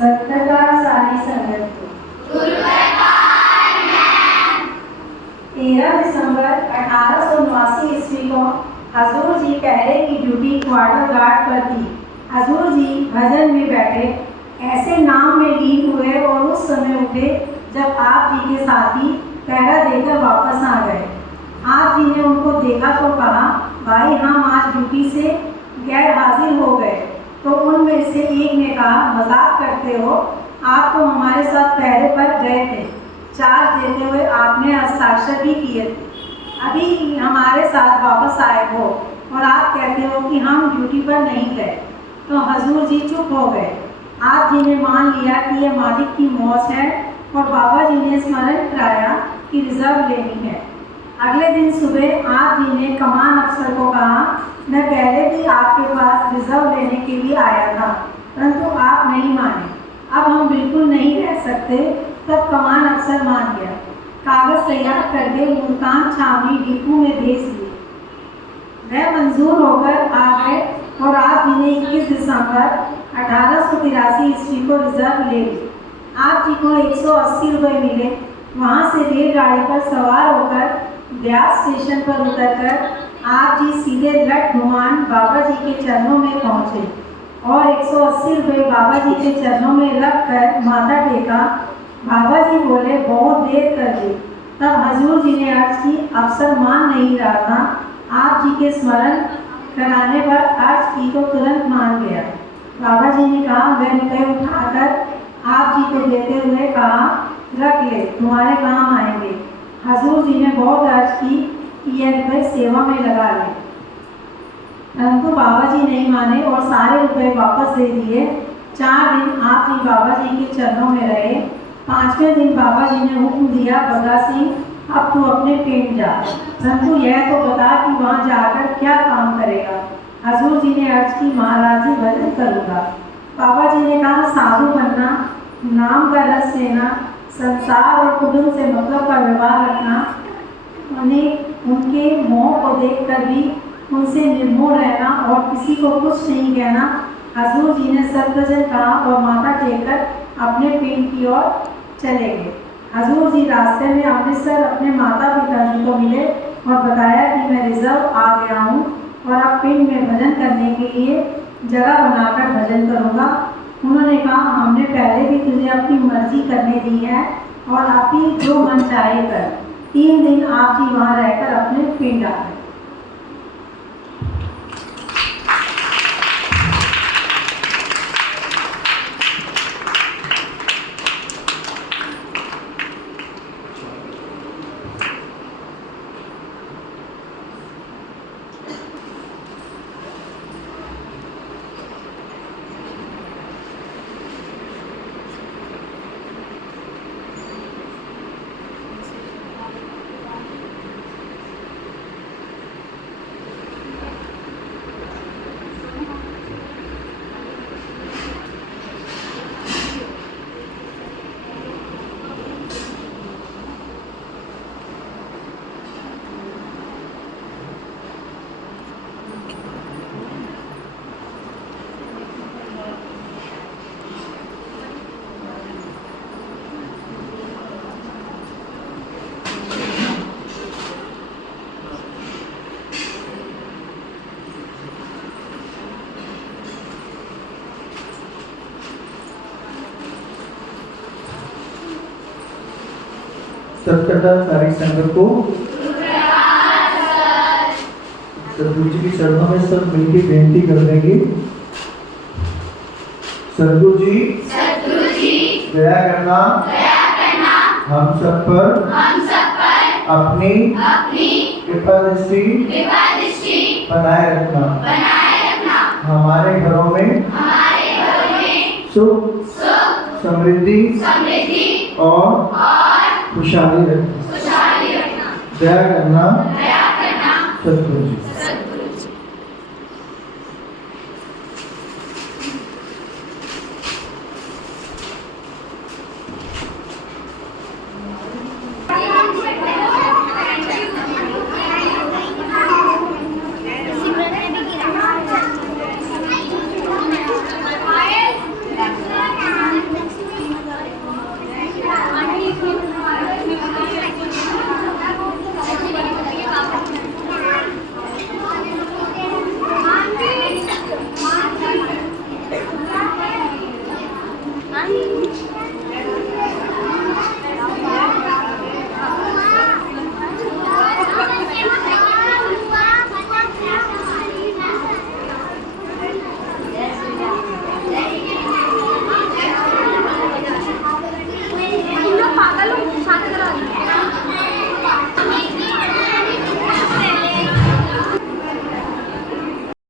सत्कार सारी संगत को 13 दिसंबर 1889 ईस्वी को हजूर जी पहरे की ड्यूटी क्वार्टर गार्ड पर थी। हजूर जी भजन में बैठे ऐसे नाम में लीन हुए और उस समय उठे जब आप जी के साथी पहरा देकर वापस आ गए। आप जी ने उनको देखा तो कहा, भाई हम आज ड्यूटी से गैर हाजिर हो गए। तो उनमें से एक ने कहा, मजाक करते हो, आप तो हमारे साथ पहरे पर गए थे, चार्ज देते हुए आपने हस्ताक्षर भी किए थे, अभी हमारे साथ वापस आए हो और आप कहते हो कि हम ड्यूटी पर नहीं गए। तो हजूर जी चुप हो गए। आप जी ने मान लिया कि यह मालिक की मौज है और बाबा जी ने स्मरण कराया कि रिजर्व लेनी है। अगले दिन सुबह आप जी ने कमान अफसर को कहा, मैं पहले भी आपके पास रिजर्व लेने के लिए आया था, परंतु आप नहीं माने, अब हम बिल्कुल नहीं रह सकते। तब कमान अफसर मान गया। कागज तैयार करके मुल्तान छावनी डिपो में भेज दिए। वह मंजूर होकर आ गए और आप जी ने 21 दिसंबर 1883 ईस्वी को रिजर्व ले ली। आप जी को 180 रुपये मिले। वहाँ से रेलगाड़ी पर सवार होकर ब्यास स्टेशन पर उतरकर आप जी सीधे लठ घुमान बाबा जी के चरणों में पहुँचे और 180 रुपये बाबा जी के चरणों में रख कर माथा टेका। बाबा जी बोले, बहुत देर कर दी। तब हजूर जी ने अर्ज की, अफसर मान नहीं रहा था। आप जी के स्मरण कराने पर अर्ज की तो तुरंत मान गया। बाबा जी ने कहा, वह रुपये उठाकर आप जी को देते हुए कहा, रख ले, तुम्हारे काम आएंगे। हजूर जी ने बहुत अर्ज की कि यह रुपये सेवा में लगा ले, परंतु बाबा जी नहीं माने और सारे रुपये वापस दे दिए। 4 दिन आप जी बाबा जी के चरणों में रहे। 5वें दिन बाबा जी ने हुक्म दिया, बगा सिंह, अब तू अपने पिंड जा, परंतु यह तो बता कि वहाँ जाकर क्या काम करेगा। हजूर जी ने अर्ज की, महाराज जी भजन करूँगा। बाबा जी ने कहा, साधु बनना, नाम का रस लेना, संसार और कुटुंब से मतलब का व्यवहार रखना, उनके मोह को देखकर भी उनसे निर्मोह रहना और किसी को कुछ नहीं कहना। हजूर जी ने सत्वजन कहा और माथा टेककर अपने पिंड की ओर चले गए। हजूर जी रास्ते में अमृतसर अपने माता पिता जी को मिले और बताया कि मैं रिजर्व आ गया हूँ और अब पिंड में भजन करने के लिए जगह बनाकर भजन करूँगा। उन्होंने कहा, हमने पहले भी तुझे अपनी मर्जी करने दी है और अभी जो मन चाहे कर। 3 दिन आप जी वहाँ रहकर अपने पिंड आ गए। सत्कर्ता सारी संगत को सदगुरु जी की चरणों में सब मिलकर बेनती कर देंगे। सदगुरु जी दया करना हम सब पर अपनी कृपा दृष्टि बनाए रखना। हमारे घरों में सुख समृद्धि और खुशहाली रखना। दया करना सदगुरु जी।